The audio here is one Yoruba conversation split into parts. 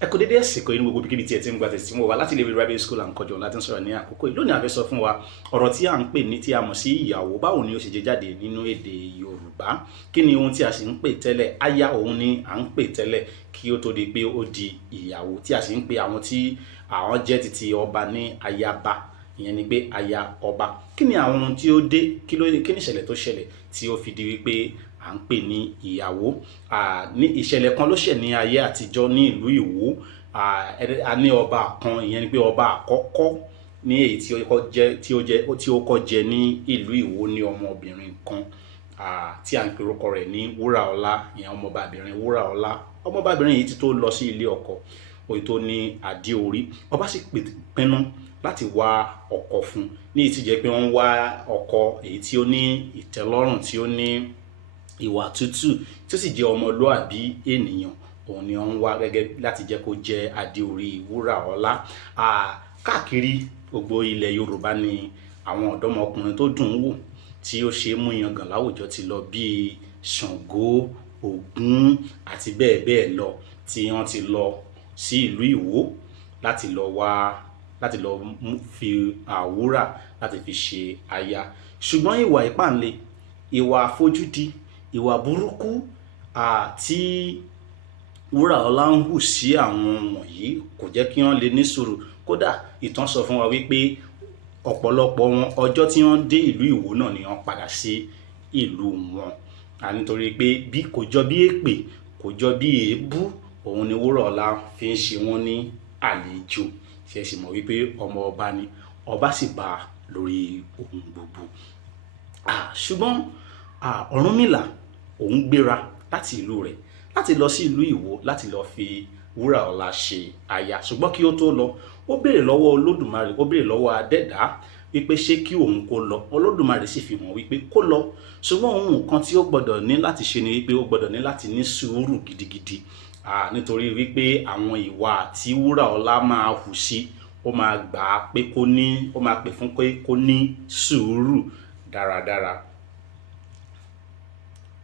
Ẹ kú dédé àsìkò inú gbogbo bíkíbi tí ẹ ti ń gba tẹ̀sí mọ́ wa láti ilé ìwé Bible School and Kọjọ láti ń sọ̀rọ̀ ní àkókò yìí. Lónìí a fẹ́ sọ fún wa ọ̀rọ̀ tí a ń pè ní tí a mọ̀ sí ìyàwó. Báwo ni ó ṣe jẹ jáde nínú èdè Yorùbá? Kí ni ohun tí a sì ń pè tẹ́lẹ̀? Aya òun ni à ń pè tẹ́lẹ̀ kí ó tó di pé ó di ìyàwó, tí a sì ń pè àwọn tí àwọn jẹ́ titi ọba ní ayaba. Ìyẹn ni pé aya ọba. Kí ni àwọn ohun tí ó dé? Kí ni ìṣẹ̀lẹ̀ tó ṣẹlẹ̀ tí ó fi di wípé à ń pè ní ìyàwó? Ní ìṣẹ̀lẹ̀ kan ló ṣẹ̀ ní ayé àtijọ́ ní ìlú Ìwó. A ní ọba kan, ìyẹn ni pé ọba àkọ́kọ́ ní èyí tí ó kọ́ jẹ ní ìlú Ìwó ní ọmọbìnrin kan tí à ń pe orúkọ rẹ̀ ní Wuraola, ìyẹn ọmọbabìnrin Wuraola. Ọmọbabìnrin yìí ti tó lọ sí ilé ọkọ, òyì tó ní adé orí. Ọba sì pinnu láti wá ọkọ fún, ní èyí tí jẹ́ pé wọ́n wá ọkọ èyí tí ó ní ìtẹ́lọ́rùn, tí ó ní ìwà tútù, tí ó sì jẹ́ ọmọlúàbí ènìyàn. Òun ni wọ́n wá gẹ́gẹ́ láti jẹ́ kó jẹ́ adé orí Wuraola. Káàkiri gbogbo ilẹ̀ Yorùbá ni àwọn ọ̀dọ́mọkùnrin tó dùn ún wò tí ó ṣe é mú yangàn láwùjọ ti lọ, bíi Sango, Ogun àti bẹ́ẹ̀ bẹ́ẹ̀ lọ, tí wọ́n ti lọ sí ìlú Ìwó láti lọ fi wúrà láti fi ṣe aya. Ṣùgbọ́n ìwà ìpáǹle, ìwà àfojúdi, ìwà burúkú tí Wuraola ń hù sí àwọn wọ̀nyí kò jẹ́ kí wọ́n lè ní sùúrù. Kódà ìtàn sọ fún wa wípé ọ̀pọ̀lọpọ̀ wọn ọjọ́ tí wọ́n dé ìlú Ìwó náà ni wọ́n padà sí ìlú wọn. Nítorí pé bí kò jọ bí èpè, kò jọ bí èébú, òun ni Wuraola fi ń ṣe wọ́n ní àlejò. Ṣé ẹ sì mọ̀ wípé ọmọ ọba ni, ọba sì bá lórí ohun gbogbo. Ṣùgbọ́n Ọ̀rúnmìlà òun gbéra láti ìlú rẹ̀ láti lọ sí ìlú Ìwó láti lọ fi Wuraola ṣe aya. Ṣùgbọ́n kí ó tó lọ, ó béèrè lọ́wọ́ Olódùmarè, ó béèrè lọ́wọ́ Adẹ́dàá wípé ṣé kí òun kó lọ. Olódùmarè sì fi hàn wípé kó lọ. Ṣùgbọ́n ohun kan tí ó gbọ́dọ̀ ní láti ṣe ni wípé ó gbọ́dọ̀ ní láti ní sùúrù gidigidi. Nítorí wípé àwọn ìwà tí Wuraola máa hù sí, ó máa gbà pé ó máa pè fún pé kó ní sùúrù dáradára.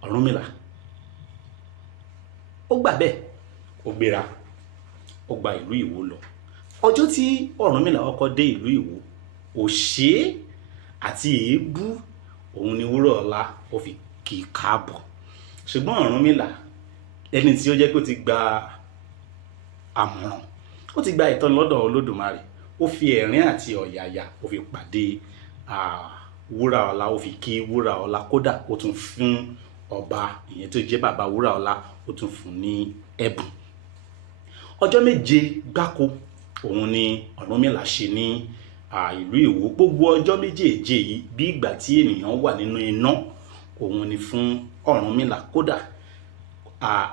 Ọ̀rúnmìlà ó gbà bẹ́ẹ̀, ó gbéra, ó gba ìlú Ìwó lọ. Ọjọ́ tí Ọ̀rúnmìlà kọ́kọ́ dé ìlú Ìwó, òṣé àti èébú òun ni Wuraola ó fi kì í káàbọ̀. Ṣùgbọ́n Ọ̀rúnmìlà, ẹni tí ó jẹ́ pé ó ti gba àmọ̀ràn, ó ti gba ìtọ́ni lọ́dọ̀ Olódùmarè, ó fi ẹ̀rín àti ọ̀yàyà ó fi pàdé Wuraola, ó fi kí Wuraola. Kódà ó tún fún ọba, ìyẹn tó jẹ́ bàbá Wuraola, ó tún fún ní ẹ̀bùn. Ọjọ́ méje gbáko òun ni Ọ̀rúnmìlà ṣe ní ìlú Ìwó. Gbogbo ọjọ́ méjèèje yìí bí ìgbà tí ènìyàn wà nínú iná òun ni fún Ọ̀rúnmìlà. Kódà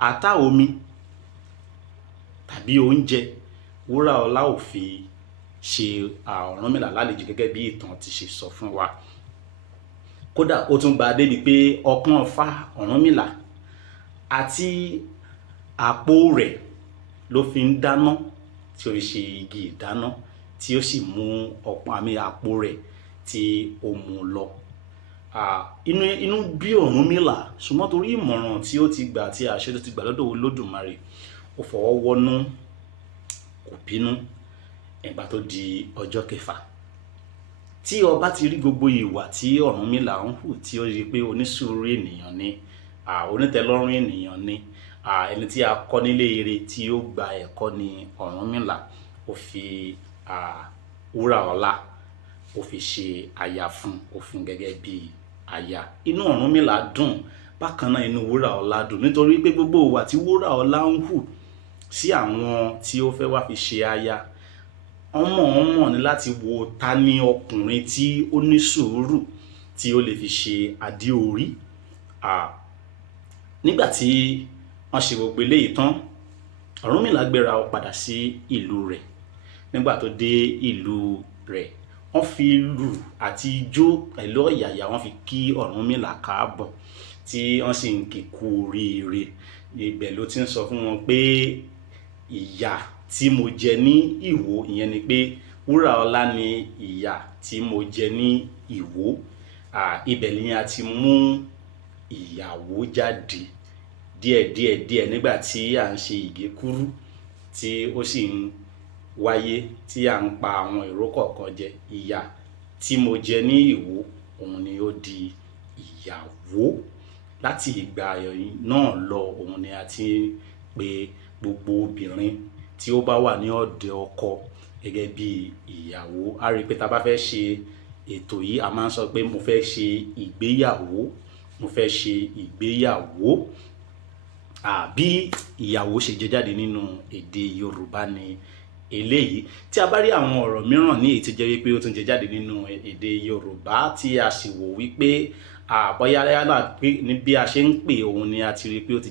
ata omi tàbí oúnjẹ Wuraola ò fi ṣe Ọ̀rúnmìlà lálejò gẹ́gẹ́ bí ìtàn ti ṣe sọ fún wa. Kódà ó tún gba débi pé ọpọ́n ọ̀fà Ọ̀rúnmìlà àti àpò rẹ̀ ló fi ń dáná, tí ó fi ṣe igi ìdáná, tí ó sì mú àpò rẹ̀ tí ó mú lọ. Inú bí Ọ̀rúnmìlà, ṣùgbọ́n torí ìmọ̀ràn tí ó ti gbà àti àṣẹ tó ti gbà lọ́dọ̀ Olódùmarè, ó fọwọ́ wọ́nú, kò bínú. Ìgbà tó di ọjọ́ kẹfà, tí ọba ti rí gbogbo ìwà tí Ọ̀rúnmìlà ń hù, tí ó rí pé onísùúrù ènìyàn ni, onítẹ́lọ́rùn ènìyàn ni, ẹni tí a kọ́ nílé ire tí ó gba ẹ̀kọ́ ni Ọ̀rúnmìlà, ó fi Wuraola ó fi ṣe aya fún, ó fún gẹ́gẹ́ bí aya. Inú Ọ̀rúnmìlà dùn, bákan náà inú Wuraola dùn, nítorí pé gbogbo ìwà tí Wuraola ń hù sí àwọn tí ó fẹ́ wá fi ṣe aya, ọmọ ní láti wo ta ni ọkùnrin tí ó ní sùúrù tí ó lè fi ṣe adé orí. Nígbà tí wọ́n ṣe gbogbo eléyìí tán, Ọ̀rúnmìlà gbéra ó padà sí ìlú rẹ̀. Nígbà tó dé ìlú rẹ̀, wọ́n fi ìlù àti ijó pẹ̀lú ọ̀yàyà wọ́n fi kí Ọ̀rúnmìlà káàbọ̀, tí wọ́n sì ń kí kú oríire. Ibẹ̀ ló ti ń sọ fún wọn pé ìyà tí mo jẹ ní Ìwó, ìyẹn ni pé Wuraola ni ìyà tí mo jẹ ní Ìwó. Ibẹ̀ ni a ti mú Ìyàwó jáde díẹ̀ nígbà tí à ń ṣe ìgékúrú tí ó sì ń wáyé tí à ń pa àwọn èrò kọ̀ọ̀kan jẹ. Ìyà tí mo jẹ ní Ìwó òun ni ó di Ìyàwó. Láti ìgbà náà lọ òun ni a ti pè gbogbo obìnrin tí ó bá wà ní ọ̀dọ̀ ọkọ gẹ́gẹ́ bí ìyàwó. A rí pé tá bá fẹ́ ṣe ètò yìí a máa ń sọ pé mo fẹ́ ṣe ìgbéyàwó, mo fẹ́ ṣe ìgbéyàwó. Bí ìyàwó ṣe jẹ jáde nínú èdè Yorùbá ni eléyìí. Tí a bá rí àwọn ọ̀rọ̀ mìíràn ní èyí tí jẹ́ wípé ó tún jẹ jáde nínú èdè Yorùbá tí a sì wò wípé bóyá ní bí a ṣe ń pè òun ni a ti rí pé ó ti